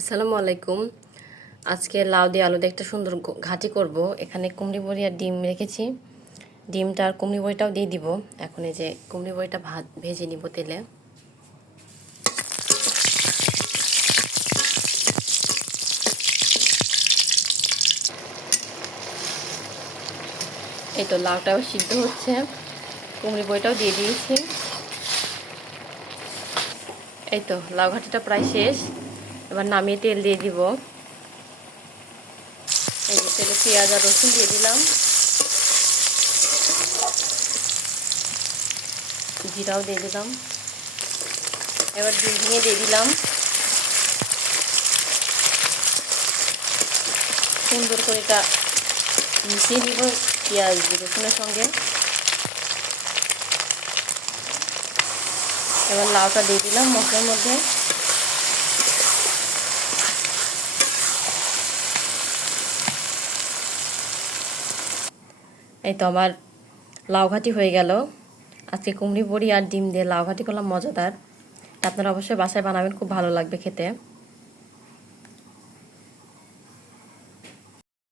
আসসালামু আলাইকুম। আজকে লাউ দিয়ে আলু দিয়ে একটা সুন্দর ঘাঁটি করব। এখানে কুমড়ি বড়ি আর ডিম রেখেছি। ডিমটা আর কুমড়ি বড়িটাও দিয়ে দিব। এখন এই যে কুমড়ি বড়িটা ভেজে নিব তেলে। এই তো লাউটাও সিদ্ধ হচ্ছে, কুমড়ি বড়িটাও দিয়ে দিয়েছি। এই তো লাউ ঘাঁটিটা প্রায় শেষ। এবার নামিয়ে তেল দিয়ে দিব। এই যে তেলে পেঁয়াজ আর রসুন দিয়ে দিলাম, জিরাও দিয়ে দিলাম। এবার ডিম ভেঙে দিয়ে দিলাম। সুন্দর করে এটা মিশিয়ে দিব পেঁয়াজ রসুনের সঙ্গে। এবার লাউটা দিয়ে দিলাম মশলার মধ্যে। এই তো আমার লাউ ঘাঁটি হয়ে গেল। আজকে কুমড়ি বড়ি আর ডিম দিয়ে লাউ ঘাঁটি করলাম, মজাদার। আপনারা অবশ্যই বাসায় বানাবেন, খুব ভালো লাগবে খেতে।